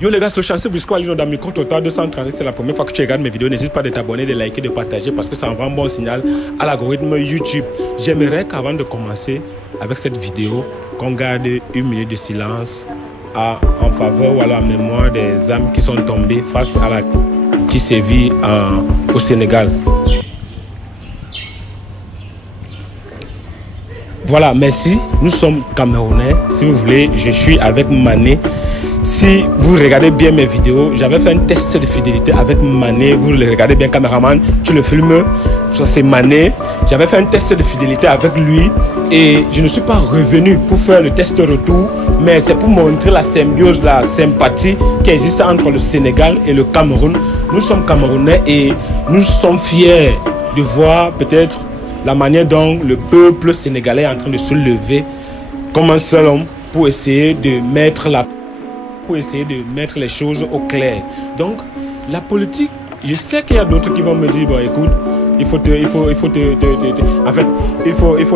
Yo les gars, c'est chanceux puisque dans le micro total 236, c'est la première fois que tu regardes mes vidéos. N'hésite pas de t'abonner, de liker, de partager parce que ça envoie un bon signal à l'algorithme YouTube. J'aimerais qu'avant de commencer avec cette vidéo, qu'on garde une minute de silence en faveur ou à la mémoire des âmes qui sont tombées face à la qui sévit au Sénégal. Voilà, merci. Nous sommes Camerounais. Si vous voulez, je suis avec Mané. Si vous regardez bien mes vidéos, j'avais fait un test de fidélité avec Mané. Vous le regardez bien, caméraman, tu le filmes. Ça, c'est Mané. J'avais fait un test de fidélité avec lui et je ne suis pas revenu pour faire le test retour, mais c'est pour montrer la symbiose, la sympathie qui existe entre le Sénégal et le Cameroun. Nous sommes Camerounais et nous sommes fiers de voir peut-être la manière dont le peuple sénégalais est en train de se lever comme un seul homme pour essayer de mettre les choses au clair. Donc, la politique, je sais qu'il y a d'autres qui vont me dire, bon, écoute, il faut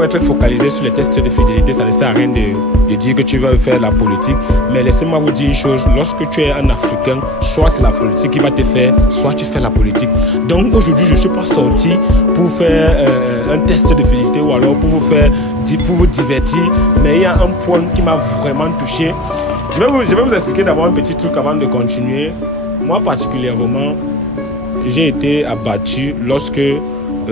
être focalisé sur les tests de fidélité. Ça ne sert à rien de dire que tu veux faire la politique. Mais laissez-moi vous dire une chose, lorsque tu es un Africain, soit c'est la politique qui va te faire, soit tu fais la politique. Donc aujourd'hui, je ne suis pas sorti pour faire un test de fidélité ou alors pour vous divertir. Mais il y a un point qui m'a vraiment touché. Je vais vous expliquer d'abord un petit truc avant de continuer. Moi particulièrement, j'ai été abattu lorsque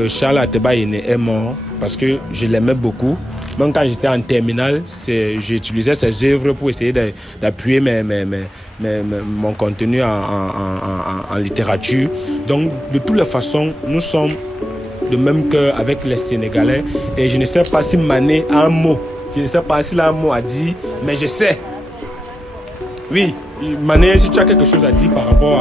Charles Ateba est mort parce que je l'aimais beaucoup. Même quand j'étais en terminale, j'utilisais ses œuvres pour essayer d'appuyer mon contenu en littérature. Donc, de toutes les façons, nous sommes de même cœur avec les Sénégalais. Et je ne sais pas si Mané a un mot. Je ne sais pas s'il a un mot à dire, mais je sais. Oui, Mané, si tu as quelque chose à dire par rapport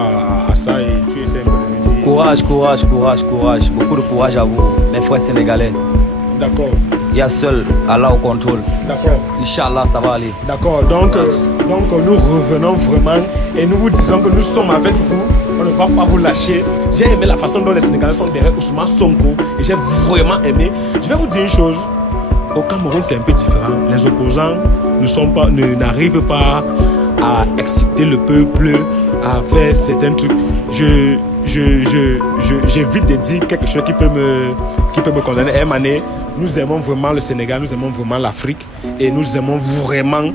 à ça, et tu essaies de me dire. Courage, courage, courage, courage. Beaucoup de courage à vous, mes frères sénégalais. D'accord. Il y a seul Allah au contrôle. D'accord. Inch'Allah, ça va aller. D'accord. Donc, nous revenons vraiment et nous vous disons que nous sommes avec vous. On ne va pas vous lâcher. J'ai aimé la façon dont les Sénégalais sont derrière Ousmane Sonko et j'ai vraiment aimé. Je vais vous dire une chose. Au Cameroun, c'est un peu différent. Les opposants n'arrivent pas à exciter le peuple, à faire certains trucs. J'évite de dire quelque chose qui peut me condamner. Mané, nous aimons vraiment le Sénégal, nous aimons vraiment l'Afrique et nous aimons vraiment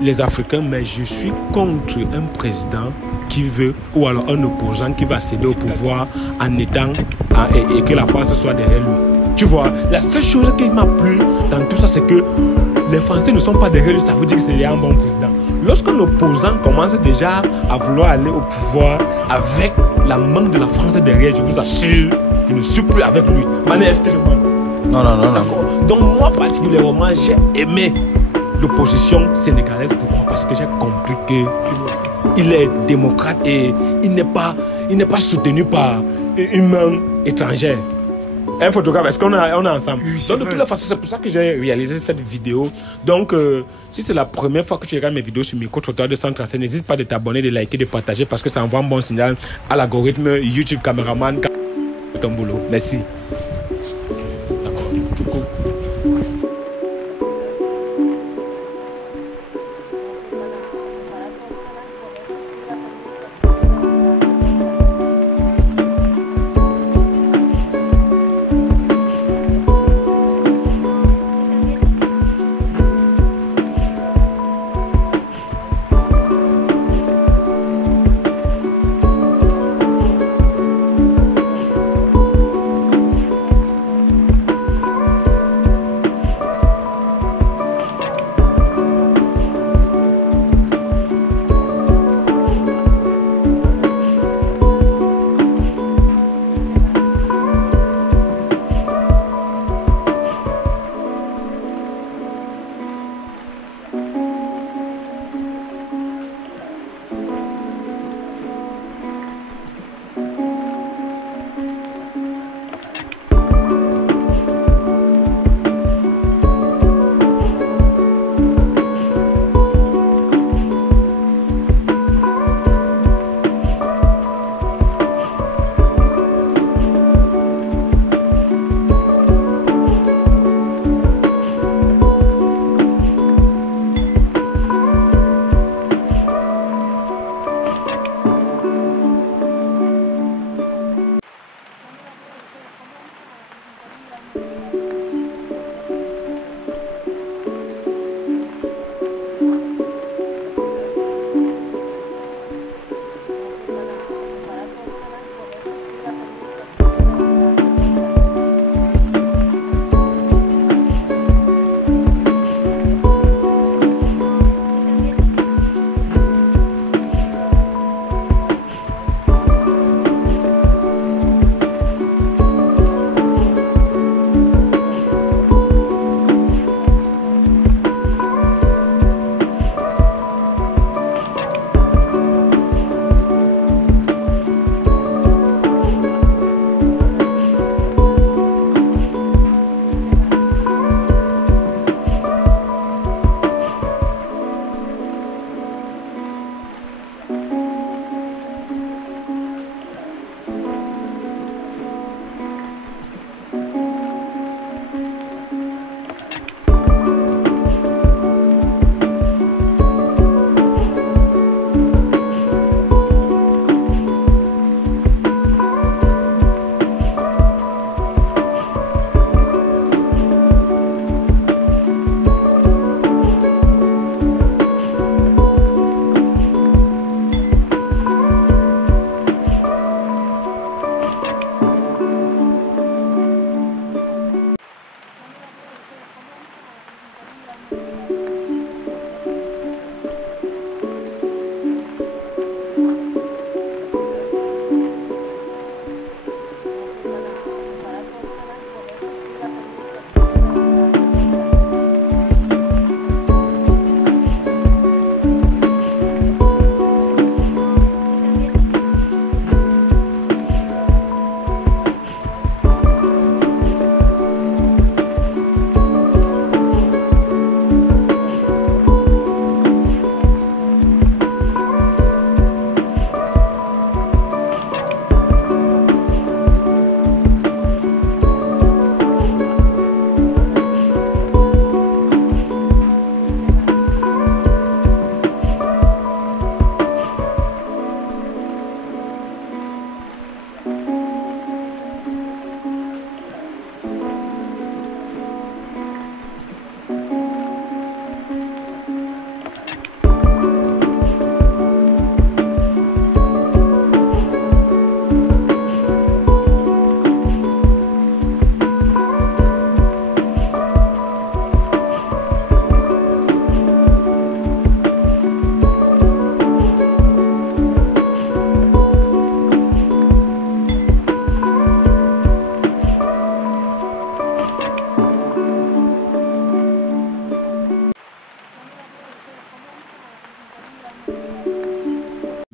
les Africains, mais je suis contre un président qui veut, ou alors un opposant qui va céder au pouvoir en étant et que la France soit derrière lui. Tu vois, la seule chose qui m'a plu dans tout ça, c'est que les Français ne sont pas derrière lui, ça veut dire que c'est un bon président. Lorsqu'un opposant commence déjà à vouloir aller au pouvoir avec la main de la France derrière, je vous assure, je ne suis plus avec lui. Mané, est-ce que je mens? Non, non, non. D'accord. Donc moi particulièrement, j'ai aimé l'opposition sénégalaise. Pourquoi? Parce que j'ai compris qu'il est démocrate et il n'est pas soutenu par une main étrangère. Un photographe, est-ce qu'on est ensemble? Oui, donc de toute façon, c'est pour ça que j'ai réalisé cette vidéo. Donc, si c'est la première fois que tu regardes mes vidéos sur Micro Trottoir 237, n'hésite pas de t'abonner, de liker, de partager parce que ça envoie un bon signal à l'algorithme YouTube caméraman. Ton boulot. Merci. D'accord. Du coup.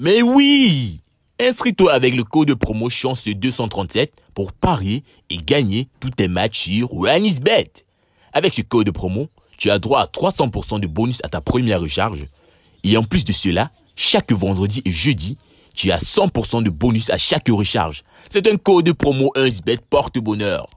Mais oui! Inscris-toi avec le code de promo Chance237 pour parier et gagner tous tes matchs sur OneXBet. Avec ce code de promo, tu as droit à 300% de bonus à ta première recharge. Et en plus de cela, chaque vendredi et jeudi, tu as 100% de bonus à chaque recharge. C'est un code de promo OneXBet porte-bonheur.